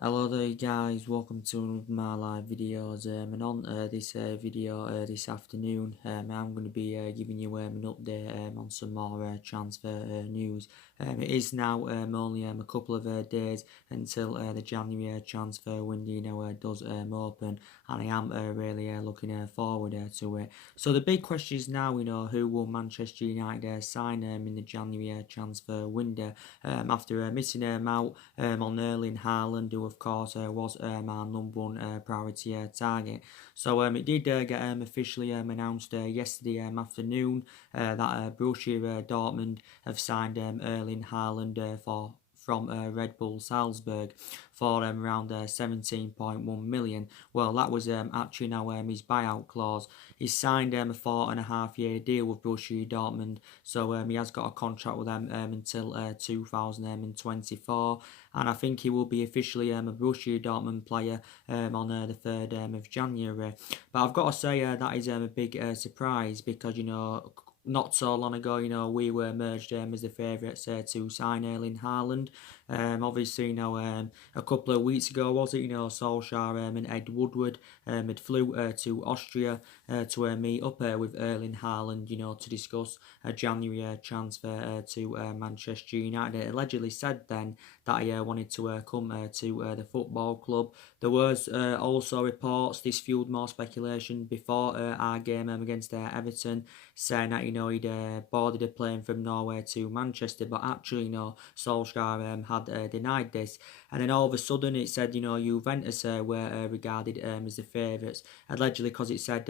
Hello there guys, welcome to one of my live videos and on this video this afternoon I'm going to be giving you an update on some more transfer news. It is now only a couple of days until the January transfer window does open, and I am really looking forward to it. So the big question is now, who will Manchester United sign in the January transfer window after missing out on Erling Halland, who of course was our number one priority target. So it did get officially announced yesterday afternoon that Borussia Dortmund have signed Erling Haaland from Red Bull Salzburg for around 17.1 million. Well, that was actually now his buyout clause. He's signed a 4.5 year deal with Borussia Dortmund, so he has got a contract with them until 2024, and I think he will be officially a Borussia Dortmund player on the 3rd of January. But I've got to say that is a big surprise, because not so long ago, we were merged as the favourites to sign Erling Haaland. Obviously, a couple of weeks ago, was it, Solskjaer and Ed Woodward had flew to Austria to meet up with Erling Haaland, to discuss a January transfer to Manchester United. It allegedly said then that he wanted to come to the football club. There was also reports, this fueled more speculation before our game against Everton, saying that he'd boarded a plane from Norway to Manchester, but actually Solskjaer had denied this. And then all of a sudden it said Juventus were regarded as the favourites, allegedly because it said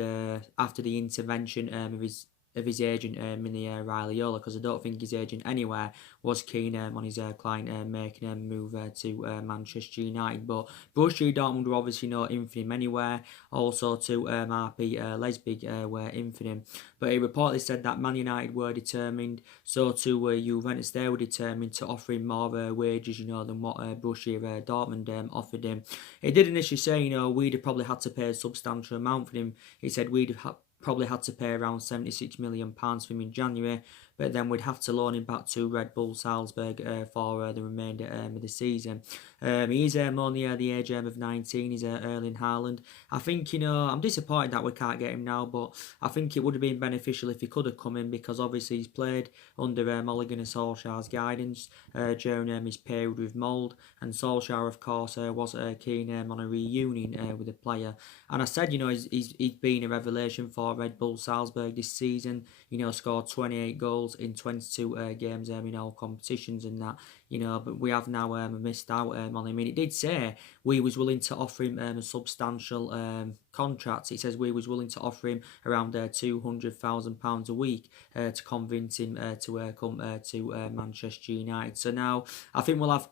after the intervention of his agent in the Raiola, because I don't think his agent anywhere was keen on his client making a move to Manchester United. But Borussia Dortmund were obviously not in for him anywhere. Also to RB Leipzig were in for him. But he reportedly said that Man United were determined, so to Juventus, they were determined to offer him more wages, than what Borussia Dortmund offered him. He did initially say, we'd have probably had to pay a substantial amount for him. He said we'd have probably had to pay around £76 million for him in January, but then we'd have to loan him back to Red Bull Salzburg for the remainder of the season. He is only the age of 19. He's Erling Haaland. I think, I'm disappointed that we can't get him now, but I think it would have been beneficial if he could have come in, because obviously he's played under Ole Gunnar Solskjaer's guidance during his period with Mould, and Solskjaer, of course, was keen on a reunion with the player. And I said, he's been a revelation for Red Bull Salzburg this season. Scored 28 goals in 22 games in all competitions and that. But we have now missed out on him. I mean, it did say we was willing to offer him a substantial contract. It says we was willing to offer him around £200,000 a week to convince him to come to Manchester United. So now I think we'll have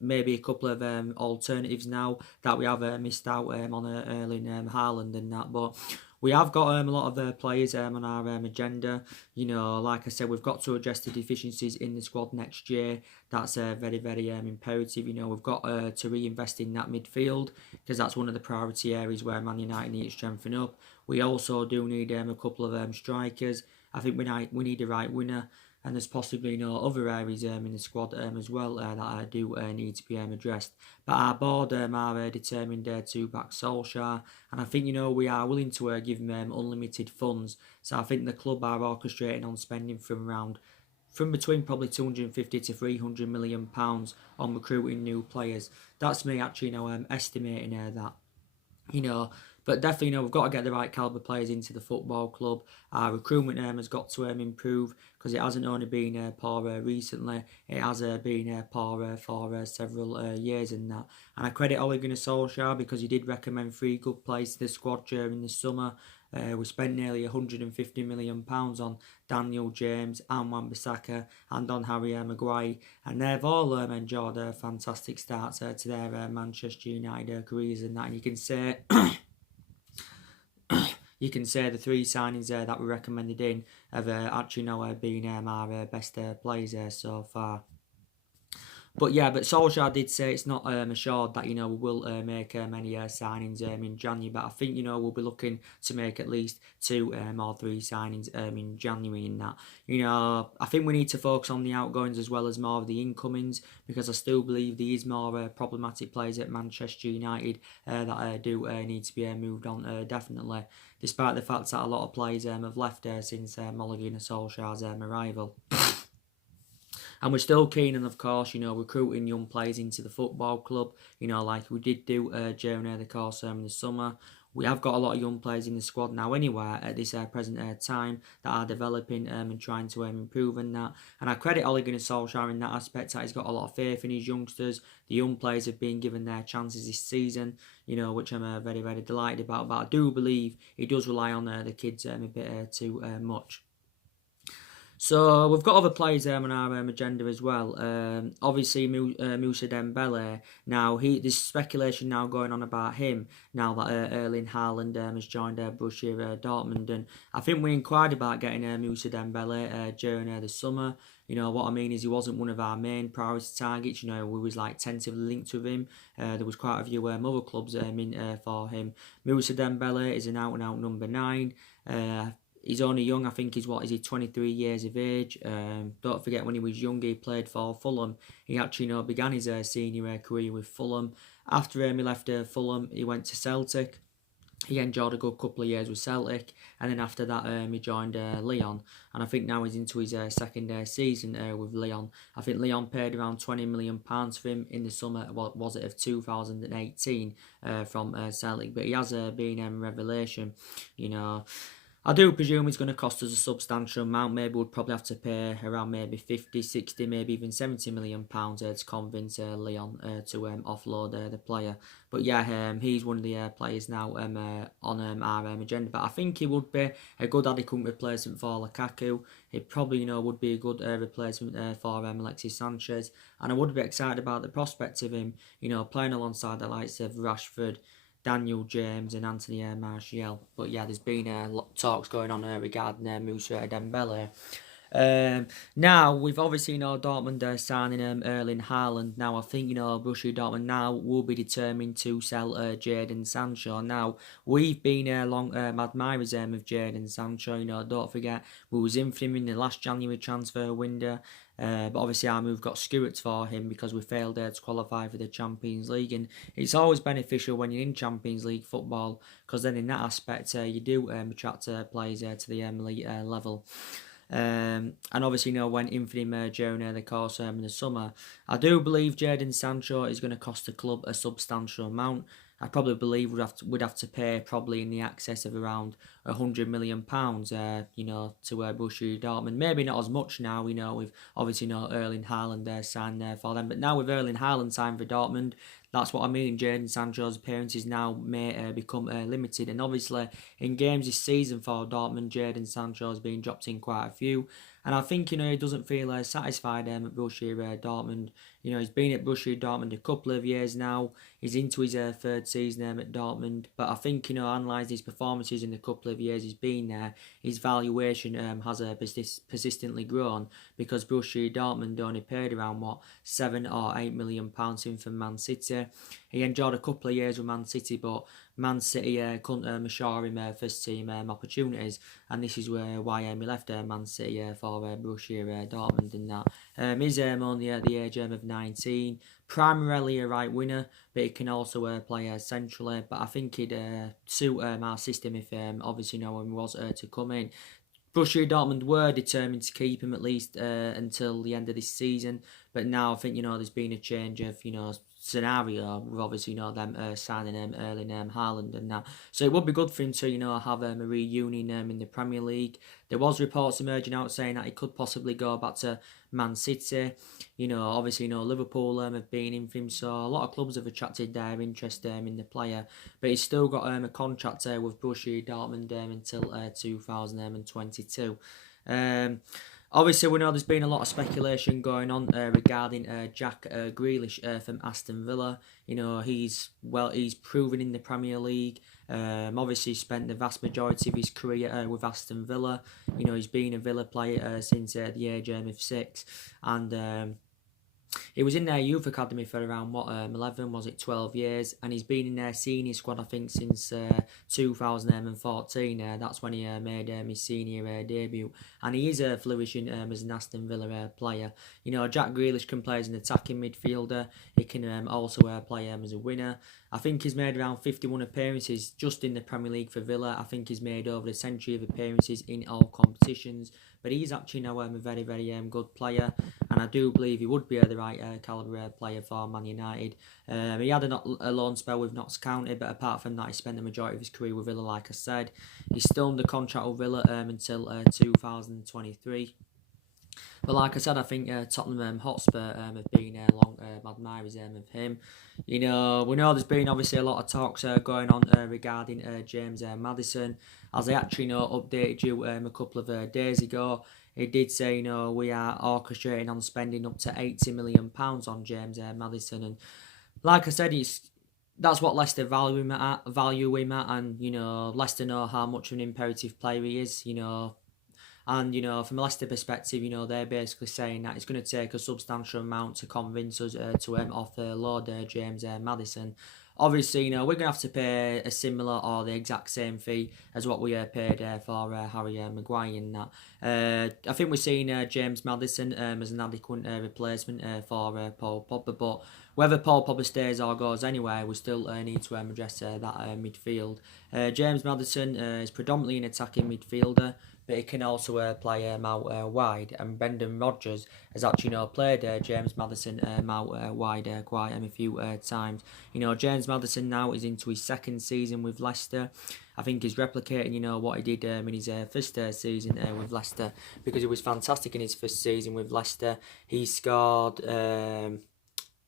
maybe a couple of alternatives now that we have missed out on Erling Haaland and that. But we have got a lot of players on our agenda. Like I said, we've got to address the deficiencies in the squad next year. That's very, very imperative. We've got to reinvest in that midfield, because that's one of the priority areas where Man United need to strengthen up. We also do need a couple of strikers. I think we need a right winger. And there's possibly other areas in the squad as well that I do need to be addressed. But our board are determined to back Solskjaer, and I think we are willing to give him unlimited funds. So I think the club are orchestrating on spending from between probably 250 to 300 million pounds on recruiting new players. That's me actually estimating that. But definitely, we've got to get the right calibre players into the football club. Our recruitment has got to improve, because it hasn't only been poor recently, it has been poor for several years and that. And I credit Ole Gunnar Solskjaer, because he did recommend 3 good players to the squad during the summer. We spent nearly £150 million on Daniel James and Wan-Bissaka and on Harry Maguire, and they've all enjoyed a fantastic start to their Manchester United careers and that. And you can say the 3 signings that were recommended in have actually been our best players so far. But yeah, but Solskjaer did say it's not assured that, we will make many signings in January. But I think, we'll be looking to make at least two or three signings in January in that. I think we need to focus on the outgoings as well as more of the incomings, because I still believe there is more problematic players at Manchester United that do need to be moved on, definitely, despite the fact that a lot of players have left since Ole Gunnar Solskjaer's arrival. And we're still keen on, of course, recruiting young players into the football club, like we did do during the course in the summer. We have got a lot of young players in the squad now anyway at this present time that are developing and trying to improve in that. And I credit Ole Gunnar Solskjaer in that aspect, that he's got a lot of faith in his youngsters. The young players have been given their chances this season, which I'm very, very delighted about. But I do believe he does rely on the kids a bit too much. So we've got other players on our agenda as well. Obviously, Moussa Dembele. Now, there's speculation now going on about him now that Erling Halland has joined Borussia Dortmund, and I think we inquired about getting Moussa Dembele during the summer. What I mean is he wasn't one of our main priority targets. We was like tentatively linked with him. There was quite a few other clubs in for him. Moussa Dembele is an out-and-out number 9. He's only young. I think he's 23 years of age. Don't forget, when he was young, he played for Fulham. He actually, began his senior career with Fulham. After he left Fulham, he went to Celtic. He enjoyed a good couple of years with Celtic, and then after that, he joined Lyon. And I think now he's into his second season with Lyon. I think Lyon paid around £20 million for him in the summer, was it, of 2018 from Celtic. But he has been a revelation, I do presume it's going to cost us a substantial amount. Maybe we'll probably have to pay around maybe 50, 60, maybe even £70 million to convince Lyon to offload the player. But yeah, he's one of the players now on our agenda. But I think he would be a good adequate replacement for Lukaku. It probably, would be a good replacement for Alexis Sanchez. And I would be excited about the prospect of him, playing alongside the likes of Rashford, Daniel James and Anthony Martial. But yeah, there's been talks going on regarding Moussa Dembele. Now, we've obviously, Dortmund signing Erling Halland. Now, I think, Borussia Dortmund now will be determined to sell Jadon Sancho. Now, we've been long admirers of Jadon Sancho. Don't forget, we was in for him in the last January transfer window. But obviously our move got skewed for him because we failed to qualify for the Champions League, and it's always beneficial when you're in Champions League football, because then in that aspect you do attract players to the elite level. And obviously, went in for him during the course in the summer. I do believe Jadon Sancho is going to cost the club a substantial amount. I probably believe we'd have to pay probably in the excess of around £100 million, to Borussia Dortmund. Maybe not as much now, with obviously Erling Haaland signed for them. But now with Erling Haaland signed for Dortmund, that's what I mean. Jadon Sancho's appearances now may become limited. And obviously, in games this season for Dortmund, Jadon Sancho's been dropped in quite a few. And I think, he doesn't feel satisfied at Borussia Dortmund. He's been at Borussia Dortmund a couple of years now. He's into his third season at Dortmund. But I think, analysing his performances in the couple of years he's been there, his valuation has persistently grown, because Borussia Dortmund only paid around, £7 or £8 million in from Man City. He enjoyed a couple of years with Man City, but Man City couldn't assure him first team opportunities, and this is why he left Man City for Borussia Dortmund. And that he's only at the age of 19, primarily a right winger, but he can also play centrally. But I think he'd suit our system if obviously no one was to come in. Borussia Dortmund were determined to keep him at least until the end of this season, but now I think there's been a change of scenario with obviously them signing Erling Haaland and that. So it would be good for him to have a reunion in the Premier League. There was reports emerging out saying that he could possibly go back to Man City. Obviously Liverpool have been in for him, so a lot of clubs have attracted their interest in the player. But he's still got a contract with Borussia Dortmund until 2022. Obviously, we know there's been a lot of speculation going on regarding Jack Grealish from Aston Villa. He's proven in the Premier League. Obviously, spent the vast majority of his career with Aston Villa. He's been a Villa player since the age of 6, and He was in their youth academy for around 11, was it 12 years, and he's been in their senior squad I think since 2014. That's when he made his senior debut, and he is flourishing as an Aston Villa player. You know, Jack Grealish can play as an attacking midfielder. He can also play as a winner. I think he's made around 51 appearances just in the Premier League for Villa. I think he's made over a century of appearances in all competitions. But he's actually now a very, very good player. And I do believe he would be the right calibre player for Man United. He had a loan spell with Notts County, but apart from that, he spent the majority of his career with Villa, like I said. He's still under contract with Villa until 2023. But like I said, I think Tottenham Hotspur have been long admirers of him. You know, we know there's been obviously a lot of talks going on regarding James Maddison. As I actually updated you a couple of days ago, he did say, you know, we are orchestrating on spending up to £80 million on James Maddison. And like I said, that's what Leicester value him at, and, you know, Leicester know how much of an imperative player he is, you know. And, you know, from a Leicester perspective, you know, they're basically saying that it's going to take a substantial amount to convince us to offload James Maddison. Obviously, you know, we're going to have to pay a similar or the exact same fee as what we paid for Harry Maguire and that. I think we're seeing James Maddison as an adequate replacement for Paul Pogba, but whether Paul Pogba stays or goes anywhere, we still need to address that midfield. James Maddison is predominantly an attacking midfielder, but he can also play out wide. And Brendan Rodgers has actually played James Maddison out wide quite a few times. You know, James Maddison now is into his second season with Leicester. I think he's replicating, you know, what he did in his first season with Leicester, because he was fantastic in his first season with Leicester. He scored...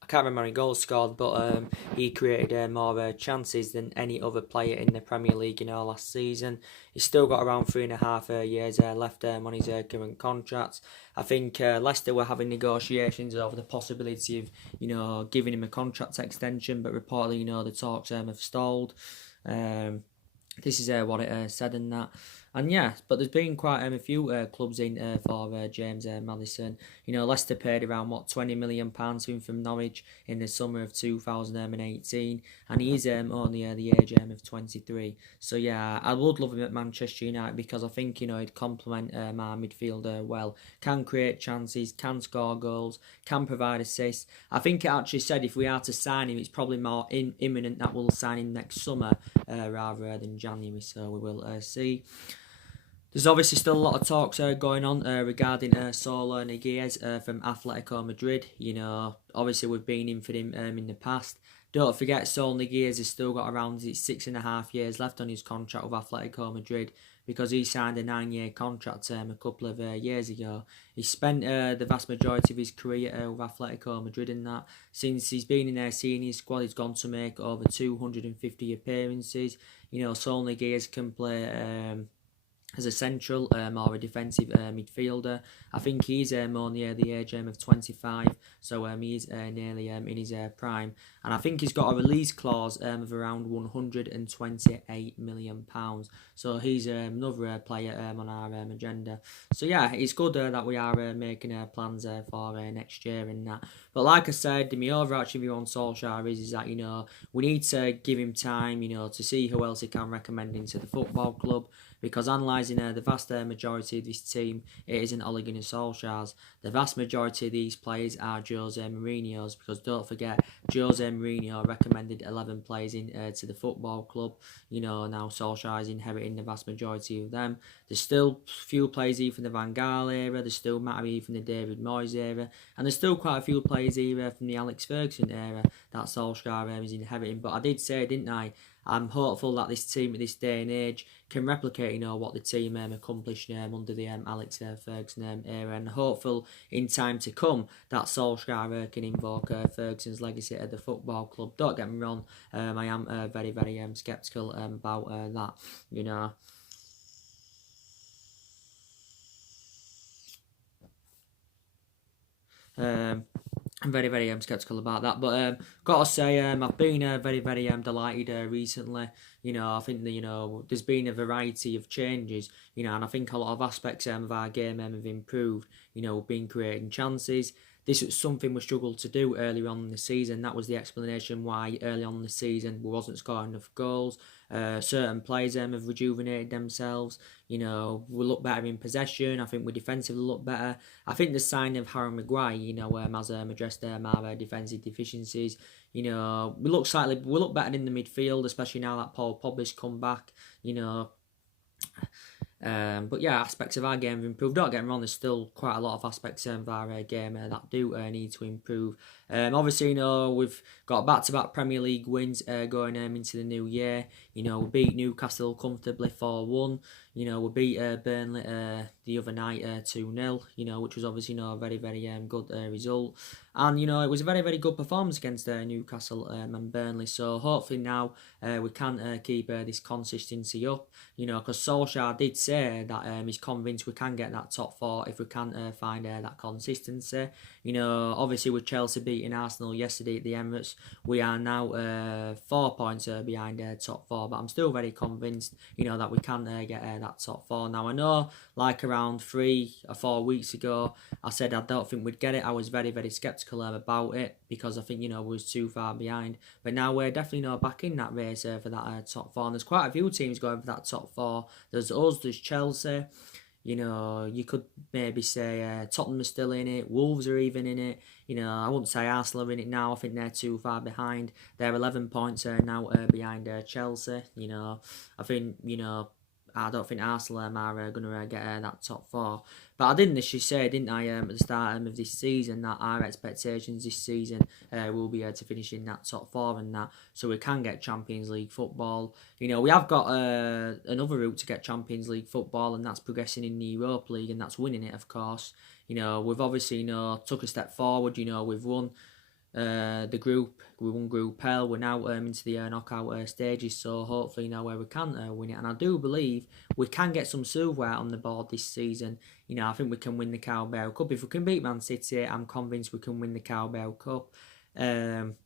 I can't remember how many goals scored, but he created more chances than any other player in the Premier League, you know, last season. He's still got around 3.5 years left on his current contract. I think Leicester were having negotiations over the possibility of, you know, giving him a contract extension, but reportedly, you know, the talks have stalled. This is what it said in that. And yeah, but there's been quite a few clubs in for James Maddison. You know, Leicester paid around, £20 million to him from Norwich in the summer of 2018. And he's only the age of 23. So yeah, I would love him at Manchester United, because I think, you know, he'd complement my midfielder well. Can create chances, can score goals, can provide assists. I think it actually said if we are to sign him, it's probably more imminent that we'll sign him next summer rather than January. So we will see. There's obviously still a lot of talks going on regarding Saul Niguez from Atletico Madrid. You know, obviously we've been in for him in the past. Don't forget, Saul Niguez has still got around 6.5 years left on his contract with Atletico Madrid, because he signed a 9-year contract a couple of years ago. He spent the vast majority of his career with Atletico Madrid, and that since he's been in their senior squad, he's gone to make over 250 appearances. You know, Saul Niguez can play as a central or a defensive midfielder. I think he's only the age of 25, so he's nearly in his prime. And I think he's got a release clause of around £128 million. So he's another player on our agenda. So yeah, it's good that we are making plans for next year and that. But like I said, my overarching view on Solskjaer is that, you know, we need to give him time, you know, to see who else he can recommend into the football club. Because analysing the vast majority of this team, it isn't Ole Gunnar Solskjaer's. The vast majority of these players are Jose Mourinho's, because don't forget, Jose Mourinho recommended 11 players in to the football club. You know, now Solskjaer is inheriting the vast majority of them. There's still few players here from the Van Gaal era, there's still Matty here from the David Moyes era, and there's still quite a few players here from the Alex Ferguson era that Solskjaer is inheriting. But I did say, didn't I, I'm hopeful that this team at this day and age can replicate, you know, what the team accomplished under the Alex Ferguson era, and hopeful in time to come that Solskjaer can invoke Ferguson's legacy at the football club. Don't get me wrong, I am very, very sceptical about that, you know. I'm very, very sceptical about that, but gotta say, I've been very, very delighted recently. You know, I think that, you know, there's been a variety of changes, you know, and I think a lot of aspects of our game have improved. You know, we've been creating chances. this was something we struggled to do earlier on in the season. That was the explanation why early on in the season we wasn't scoring enough goals. Certain players have rejuvenated themselves. We look better in possession. I think we defensively look better. I think the sign of Harry Maguire, has addressed our defensive deficiencies. We look better in the midfield, especially now that Paul Pogba's come back. But yeah, aspects of our game have improved. Don't get me wrong, there's still quite a lot of aspects of our game that do need to improve. Obviously, we've got back-to-back Premier League wins going into the new year. We beat Newcastle comfortably 4-1. We beat Burnley the other night 2-0, which was obviously a very, very good result. And, it was a very, very good performance against Newcastle and Burnley. So hopefully now we can keep this consistency up, because Solskjaer did say that he's convinced we can get that top four if we can find that consistency. Obviously with Chelsea beating Arsenal yesterday at the Emirates, we are now 4 points behind top four. But I'm still very convinced, that we can get that top four. Now I know, like around 3 or 4 weeks ago, I said I don't think we'd get it. I was very, very sceptical about it because I think, we was too far behind. But now we're definitely back in that race for that top four. And there's quite a few teams going for that top four. There's us, there's Chelsea. You could maybe say Tottenham are still in it. Wolves are even in it. I wouldn't say Arsenal are in it now. I think they're too far behind. They're 11 points now behind Chelsea. I think, I don't think Arsenal are going to get that top four. But I did initially say, didn't I, at the start of this season, that our expectations this season will be to finish in that top four and that, so we can get Champions League football. We have got another route to get Champions League football, and that's progressing in the Europa League, and that's winning it, of course. We've obviously, took a step forward. We've won the group. We won Group L. We're now into the knockout stages, so hopefully now where we can win it. And I do believe we can get some silverware on the board this season. I think we can win the Carabao Cup. If we can beat Man City, I'm convinced we can win the Carabao Cup. And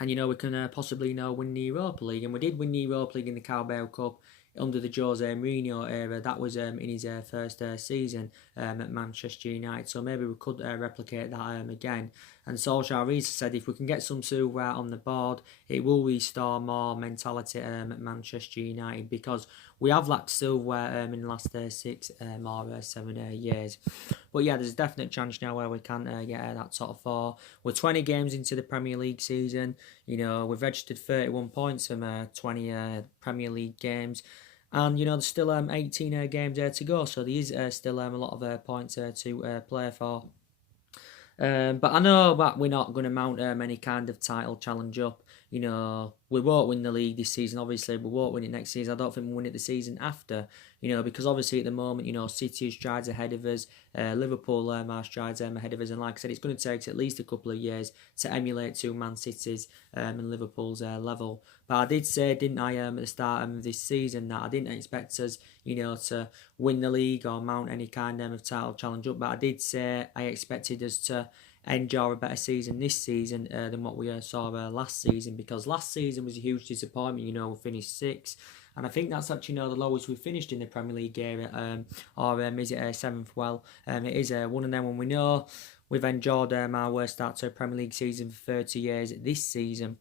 we can possibly win the Europa League. And we did win the Europa League in the Carabao Cup under the Jose Mourinho era. That was in his first season at Manchester United. So maybe we could replicate that again. And Solskjaer said if we can get some silverware on the board, it will restore more mentality at Manchester United, because we have lacked silverware in the last 6 or 7 years. But yeah, there's a definite chance now where we can get that top four. We're 20 games into the Premier League season. We've registered 31 points from 20 Premier League games. And, there's still 18 games there to go. So there is still a lot of points to play for. But I know that we're not going to mount any kind of title challenge up. We won't win the league this season. Obviously, we won't win it next season. I don't think we'll win it the season after. Because obviously at the moment, City is strides ahead of us. Liverpool are strides ahead of us. And like I said, it's going to take at least a couple of years to emulate two Man City's and Liverpool's level. But I did say, didn't I, at the start of this season, that I didn't expect us, to win the league or mount any kind of title challenge up. But I did say I expected us to enjoy a better season this season than what we saw last season, because last season was a huge disappointment. We finished 6th, and I think that's actually the lowest we've finished in the Premier League era, or is it 7th? Well, it is one of them when we know we've enjoyed our worst start to a Premier League season for 30 years this season.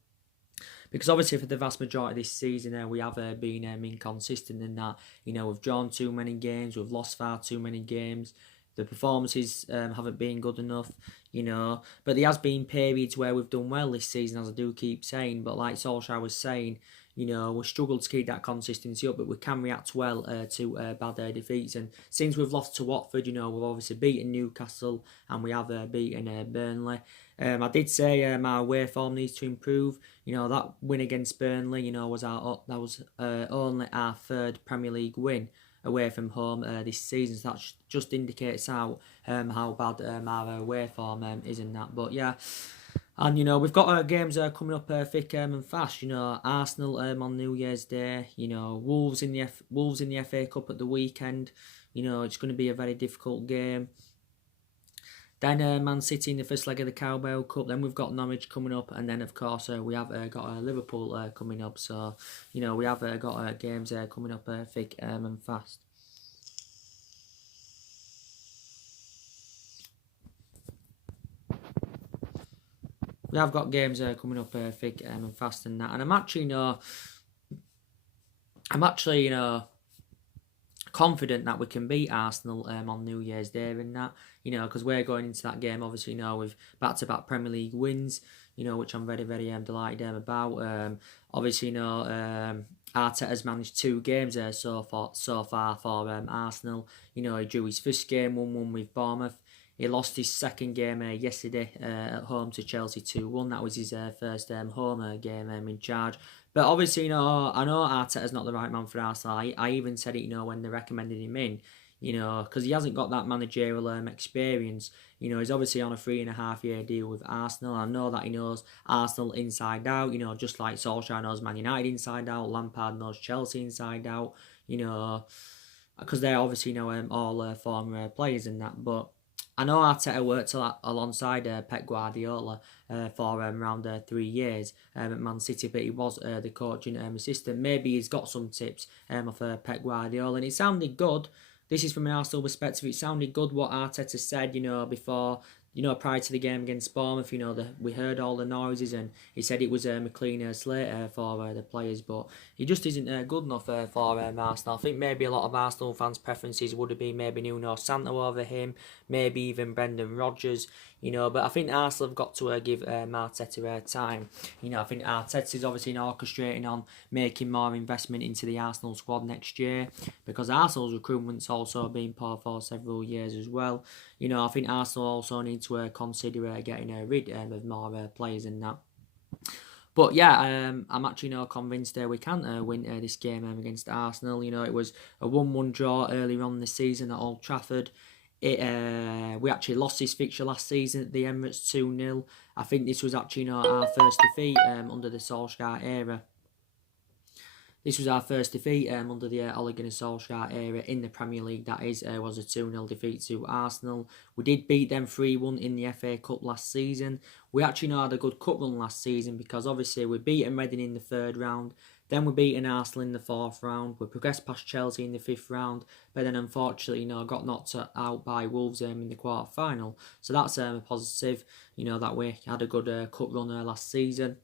Because obviously for the vast majority of this season we have been inconsistent in that. We've drawn too many games, we've lost far too many games. The performances haven't been good enough, But there has been periods where we've done well this season, as I do keep saying. But like Solskjaer was saying, we've struggled to keep that consistency up, but we can react well to bad defeats. And since we've lost to Watford, we've obviously beaten Newcastle and we have beaten Burnley. I did say our away form needs to improve. That win against Burnley, was only our 3rd Premier League win away from home this season. So that just indicates how bad our away form is in that. But yeah, and we've got games coming up thick and fast. Arsenal on New Year's Day. Wolves in the FA Cup at the weekend. It's going to be a very difficult game. Then Man City in the first leg of the Carabao Cup. Then we've got Norwich coming up, and then of course we have got Liverpool coming up. So we have got games coming up thick and fast. we have got games coming up thick and fast and that. And I'm actually, confident that we can beat Arsenal on New Year's Day and that, because we're going into that game obviously with back-to-back Premier League wins, which I'm very, very delighted about. Obviously, Arteta's managed 2 games so far for Arsenal. He drew his first game 1-1 with Bournemouth. He lost his second game yesterday at home to Chelsea 2-1. That was his first home game in charge. But obviously, I know Arteta's not the right man for Arsenal. I even said it, when they recommended him in, because he hasn't got that managerial experience. He's obviously on a 3.5-year deal with Arsenal. I know that he knows Arsenal inside out, just like Solskjaer knows Man United inside out, Lampard knows Chelsea inside out, because they're obviously, all former players and that. But I know Arteta worked alongside Pep Guardiola for around 3 years at Man City, but he was the coaching assistant. Maybe he's got some tips of Pep Guardiola, and it sounded good. This is from an Arsenal perspective. It sounded good what Arteta said, before, prior to the game against Bournemouth. We heard all the noises, and he said it was a clean slate for the players, but he just isn't good enough for Arsenal. I think maybe a lot of Arsenal fans' preferences would have been maybe Nuno Santo over him, maybe even Brendan Rodgers, but I think Arsenal have got to give Arteta time. I think Arteta's obviously orchestrating on making more investment into the Arsenal squad next year, because Arsenal's recruitment's also been poor for several years as well. I think Arsenal also need to consider getting rid of more players and that. But yeah, I'm actually convinced we can win this game against Arsenal. It was a 1-1 draw earlier on in the season at Old Trafford. We actually lost this fixture last season at the Emirates 2-0. I think this was actually our first defeat under the Solskjaer era. This was our first defeat under the Ole Gunnar Solskjaer era in the Premier League. That is, was a 2-0 defeat to Arsenal. We did beat them 3-1 in the FA Cup last season. We actually had a good cup run last season, because obviously we beat Reading in the 3rd round. Then we beat Arsenal in the 4th round. We progressed past Chelsea in the 5th round. But then unfortunately, got knocked out by Wolves in the quarter-final. So that's a positive, that we had a good cup run last season.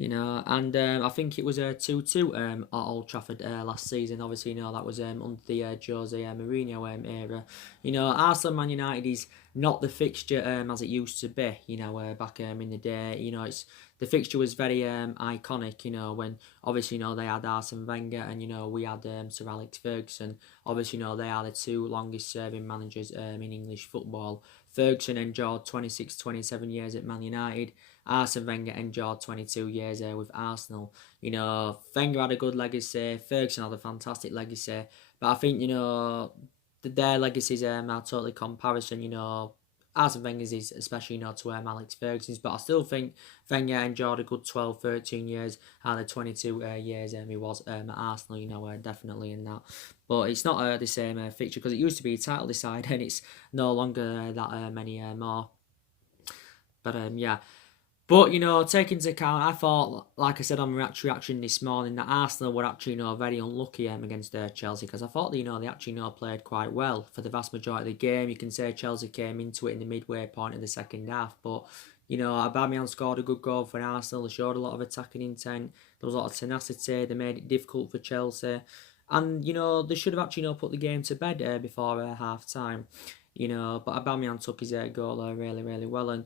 And I think it was a 2-2 at Old Trafford last season. Obviously, that was under the Jose Mourinho era. Arsenal Man United is not the fixture as it used to be, back in the day. The fixture was very iconic, when obviously, they had Arsene Wenger and, we had Sir Alex Ferguson. Obviously, they are the 2 longest serving managers in English football. Ferguson endured 26, 27 years at Man United. Arsene Wenger endured 22 years with Arsenal. Wenger had a good legacy. Ferguson had a fantastic legacy. But I think, their legacies are totally comparison. Arsene Wenger's is especially to Alex Ferguson's. But I still think Wenger endured a good 12, 13 years out of 22 years he was at Arsenal, definitely in that. But it's not the same fixture, because it used to be a title decider, and it's no longer that many more. But yeah. But, taking into account, I thought, like I said on my reaction this morning, that Arsenal were actually, very unlucky against Chelsea, because I thought, they actually, played quite well for the vast majority of the game. You can say Chelsea came into it in the midway point of the second half, but, Aubameyang scored a good goal for Arsenal. They showed a lot of attacking intent. There was a lot of tenacity. They made it difficult for Chelsea. And, they should have actually, put the game to bed before half-time. But Aubameyang took his goal really, really well. And,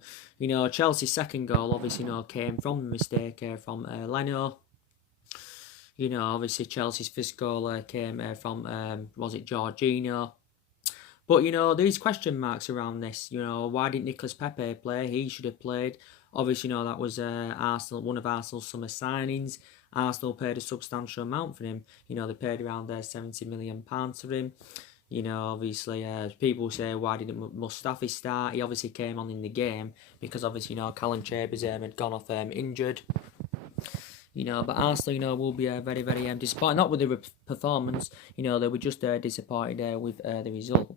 Chelsea's second goal obviously, came from a mistake from Leno. Obviously Chelsea's first goal came from, was it Jorginho? But, there's question marks around this. Why didn't Nicolas Pepe play? He should have played. Obviously, that was Arsenal, one of Arsenal's summer signings. Arsenal paid a substantial amount for him. They paid around £70 million for him. Obviously, people say, why didn't Mustafi start? He obviously came on in the game because obviously, Callum Chambers had gone off injured. But Arsenal, will be very, very disappointed. Not with the performance, they were just disappointed with the result.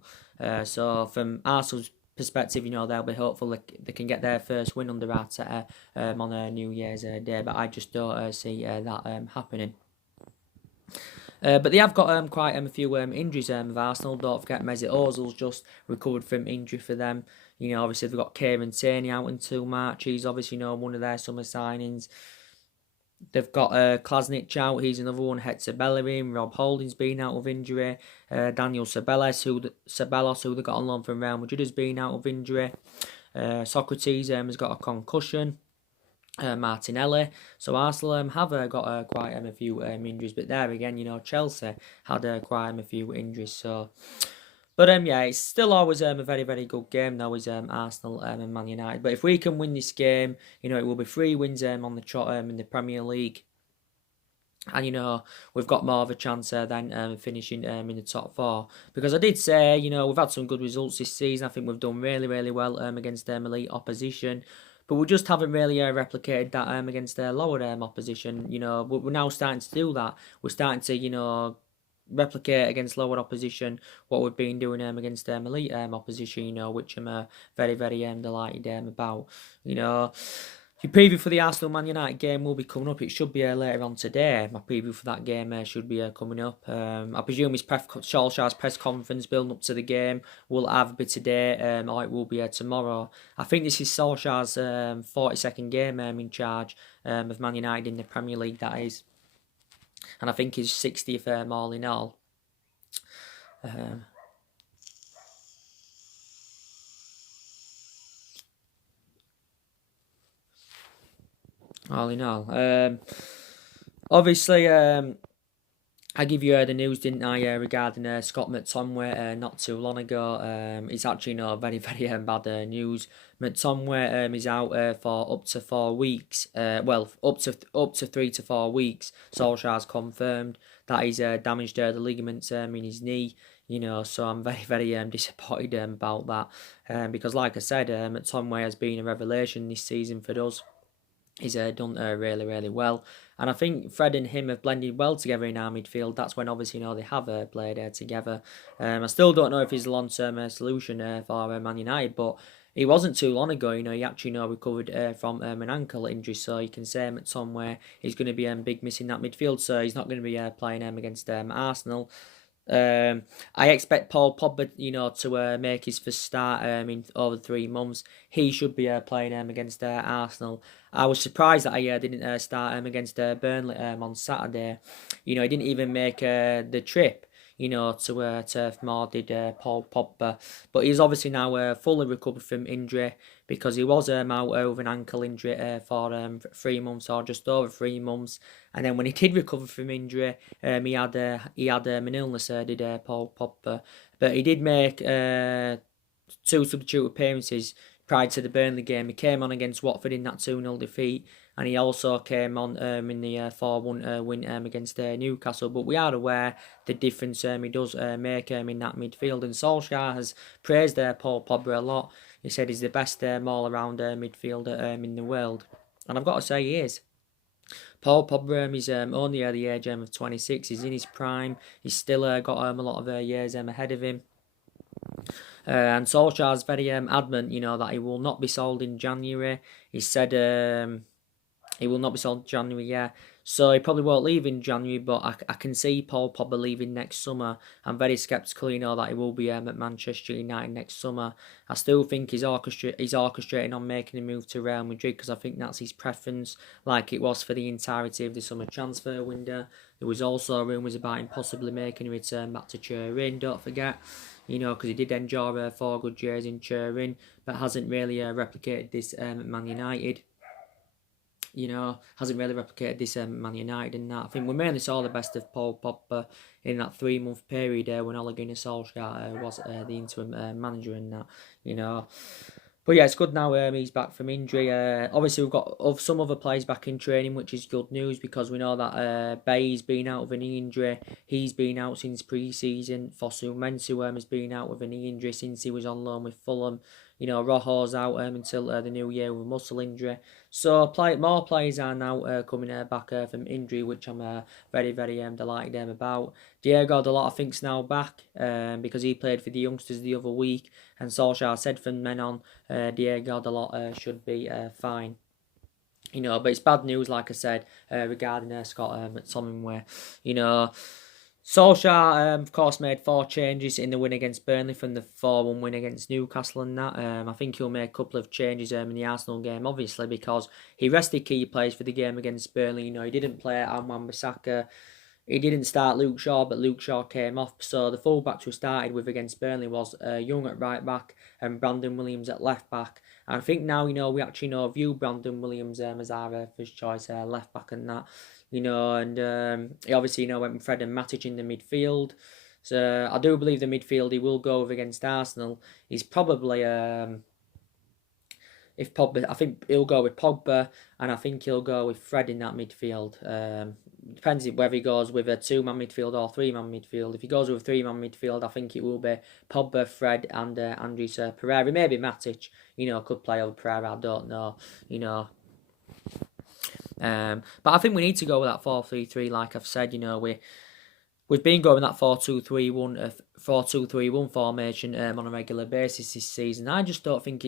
So from Arsenal's perspective, they'll be hopeful they can get their first win under Arteta on New Year's Day. But I just don't see that happening. But they have got quite a few injuries with Arsenal. Don't forget Mesut Ozil's just recovered from injury for them. Obviously they've got Kieran Tierney out until March. He's obviously, one of their summer signings. They've got Klasnic out. He's another one. Hector Bellerin. Rob Holding's been out of injury. Daniel Ceballos, who they got on loan from Real Madrid, has been out of injury. Socrates has got a concussion. Martinelli. So Arsenal have got quite a few injuries, but there again, Chelsea had quite a few injuries. So, but yeah, it's still always a very very good game though. Is Arsenal and Man United. But if we can win this game, it will be 3 wins on the trot in the Premier League. And we've got more of a chance than finishing in the top 4. Because I did say, we've had some good results this season. I think we've done really, really well against elite opposition. But we just haven't really replicated that against their lower opposition. We're now starting to do that. We're starting to, replicate against lower opposition what we've been doing against elite opposition, which I'm very, very delighted about. The preview for the Arsenal Man United game will be coming up. It should be later on today. My preview for that game should be coming up. I presume Solskjaer's press conference building up to the game will either be today or it will be tomorrow. I think this is Solskjaer's 42nd game in charge of Man United in the Premier League, that is. And I think his 60th all in all. All in all. Obviously, I give you the news, didn't I, regarding Scott McTominay not too long ago. It's actually very, very bad news. McTominay is out for up to 4 weeks. Up to 3 to 4 weeks. Solskjaer's confirmed that he's damaged the ligaments in his knee. So I'm very, very disappointed about that. Because, like I said, McTominay has been a revelation this season for us. He's done really, really well. And I think Fred and him have blended well together in our midfield. That's when, obviously, they have played together. I still don't know if he's a long-term solution for Man United, but it wasn't too long ago, he actually recovered from an ankle injury. So you can say McTominay is going to be big missing that midfield. So he's not going to be playing against Arsenal. I expect Paul Pogba, to make his first start in over 3 months. He should be playing against Arsenal. I was surprised that I didn't start against Burnley on Saturday. He didn't even make the trip. To Turf Moor did Paul Pogba. But he's obviously now fully recovered from injury because he was out with an ankle injury for 3 months or just over 3 months. And then when he did recover from injury, he had an illness, did Paul Pogba. But he did make 2 substitute appearances prior to the Burnley game. He came on against Watford in that 2-0 defeat. And he also came on in the 4-1 win against Newcastle. But we are aware the difference he does make in that midfield. And Solskjaer has praised Paul Pogba a lot. He said he's the best all-around midfielder in the world. And I've got to say he is. Paul Pogba is only at the age of 26. He's in his prime. He's still got a lot of years ahead of him. And Solskjaer's very adamant, that he will not be sold in January. He said he will not be sold in January, yeah. So he probably won't leave in January, but I can see Paul Pogba leaving next summer. I'm very sceptical, that he will be at Manchester United next summer. I still think he's orchestrating on making a move to Real Madrid because I think that's his preference, like it was for the entirety of the summer transfer window. There was also rumours about him possibly making a return back to Turin, don't forget. Because he did enjoy 4 good years in Turin, but hasn't really replicated this at Man United. Hasn't really replicated this Man United in that. I think we mainly saw the best of Paul Pogba in that 3-month period when Ole Gunnar Solskjaer was the interim manager in that, But yeah, it's good now he's back from injury. Obviously, we've got some other players back in training, which is good news because we know that Bay's been out with a knee injury. He's been out since pre-season. Fosu Mensah has been out with a knee injury since he was on loan with Fulham. Rojo's out until the new year with a muscle injury. So more players are now coming back from injury, which I'm very, very delighted about. Diego Dalot, I think, is now back because he played for the youngsters the other week. And Solskjaer said from then on, Diego Dalot should be fine. But it's bad news, like I said, regarding Scott McTominay. Solskjaer, of course, made 4 changes in the win against Burnley from the 4-1 win against Newcastle and that. I think he'll make a couple of changes in the Arsenal game, obviously, because he rested key players for the game against Burnley. You know, he didn't play Wan-Bissaka. He didn't start Luke Shaw, but Luke Shaw came off. So the fullbacks we started with against Burnley was Young at right back and Brandon Williams at left back. And I think now, we actually view Brandon Williams as our first choice left back and that. And he obviously, went with Fred and Matic in the midfield. So I do believe the midfield he will go with against Arsenal. He's probably, if Pogba, I think he'll go with Pogba, and I think he'll go with Fred in that midfield. Depends whether he goes with a 2-man midfield or 3-man midfield. If he goes with a 3-man midfield, I think it will be Pogba, Fred, and Andres Pereira. Maybe Matic, could play over Pereira. I don't know, But I think we need to go with that 4-3-3. Like I've said, we've been going that 4-2-3-1 formation on a regular basis this season. I just don't think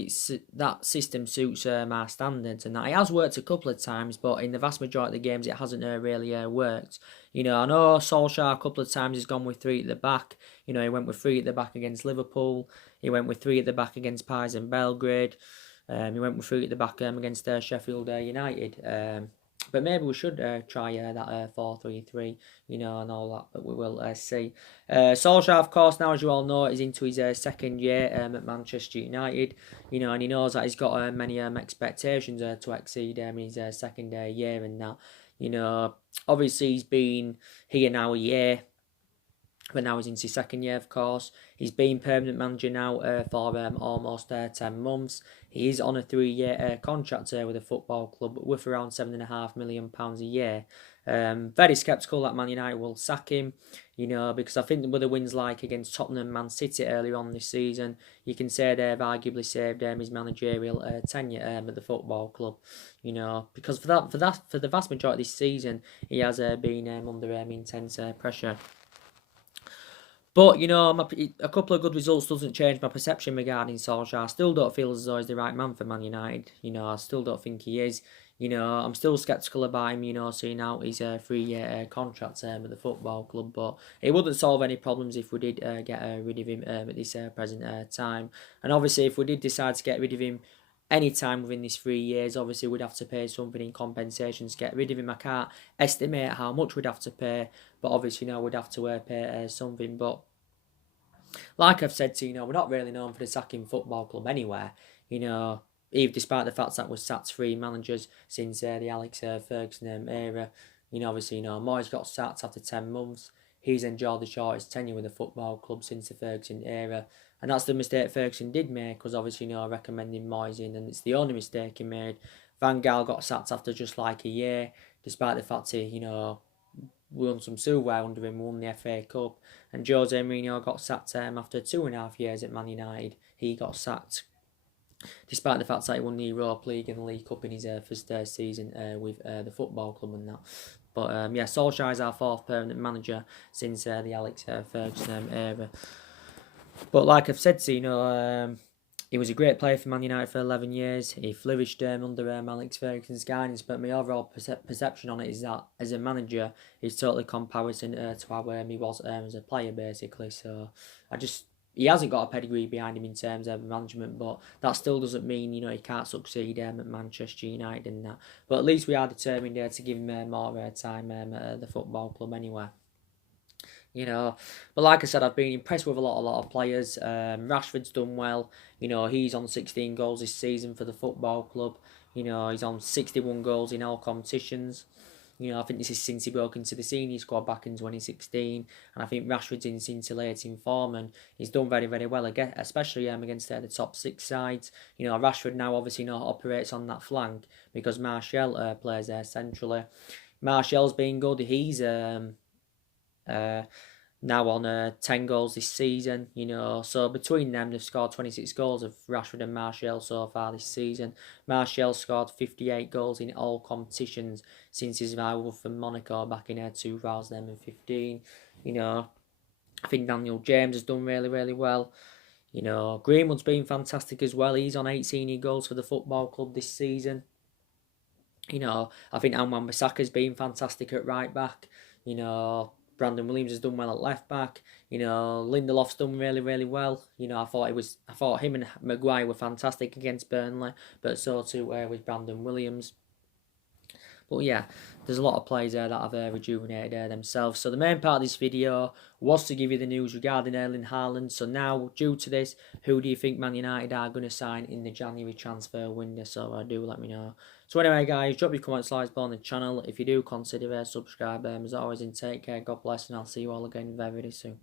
that system suits our standards, and that it has worked a couple of times, but in the vast majority of the games it hasn't really worked. I know Solskjaer a couple of times has gone with 3 at the back. He went with 3 at the back against Liverpool. He went with 3 at the back against Partizan Belgrade. He went with 3 at the back against Sheffield United. But maybe we should try that 4-3-3, and all that, but we will see. Solskjaer, of course, now as you all know, is into his second year at Manchester United, and he knows that he's got many expectations to exceed his second year and that. Obviously he's been here now a year, but now he's into his second year, of course. He's been permanent manager now for almost 10 months. He is on a 3-year contract with a football club worth around £7.5 million a year. Very sceptical that Man United will sack him, because I think with the wins like against Tottenham and Man City earlier on this season, you can say they've arguably saved his managerial tenure at the football club, because for the vast majority of this season, he has been under intense pressure. But, a couple of good results doesn't change my perception regarding Solskjaer. I still don't feel as though he's the right man for Man United. I still don't think he is. I'm still sceptical about him, seeing out his 3-year contract at the football club. But it wouldn't solve any problems if we did get rid of him at this present time. And obviously, if we did decide to get rid of him any time within these 3 years, obviously we'd have to pay something in compensation to get rid of him. I can't estimate how much we'd have to pay, but obviously, we'd have to pay something. But like I've said to you, we're not really known for the sacking football club anywhere. Even despite the fact that we've sacked 3 managers since the Alex Ferguson era. Obviously, Moyes got sacked after 10 months. He's enjoyed the shortest tenure with the football club since the Ferguson era. And that's the mistake Ferguson did make, because obviously, recommending Moyes in, and it's the only mistake he made. Van Gaal got sacked after just like a year, despite the fact he, won some silverware under him, won the FA Cup. And Jose Mourinho got sacked after 2.5 years at Man United. He got sacked, despite the fact that he won the Europa League and the League Cup in his first season with the football club and that. But Solskjaer is our 4th permanent manager since the Alex Ferguson era. But like I've said to you, he was a great player for Man United for 11 years. He flourished under Alex Ferguson's guidance, but my overall perception on it is that as a manager, he's totally comparison to how he was as a player, basically. So he hasn't got a pedigree behind him in terms of management, but that still doesn't mean, he can't succeed at Manchester United and that. But at least we are determined to give him more time at the football club anyway. But like I said, I've been impressed with a lot of players. Rashford's done well. He's on 16 goals this season for the football club. He's on 61 goals in all competitions. I think this is since he broke into the senior squad back in 2016. And I think Rashford's in scintillating form, and he's done very, very well, again, especially against the top 6 sides. Rashford now obviously operates on that flank because Martial plays there centrally. Martial's been good. He's now on 10 goals this season, so between them they've scored 26 goals of Rashford and Martial so far this season. Martial scored 58 goals in all competitions since his arrival from Monaco back in 2015. I think Daniel James has done really, really well. Greenwood's been fantastic as well. He's on 18 goals for the football club this season. I think Wan-Bissaka's been fantastic at right back. Brandon Williams has done well at left back. You know, Lindelof's done really, really well. You know, I thought him and Maguire were fantastic against Burnley, but so too was Brandon Williams. But yeah, there's a lot of players there that have rejuvenated themselves. So the main part of this video was to give you the news regarding Erling Halland. So now, due to this, who do you think Man United are going to sign in the January transfer window? So do let me know. So anyway, guys, drop your comments, likes below on the channel. If you do, consider subscribe. As always, and take care. God bless, and I'll see you all again very, very soon.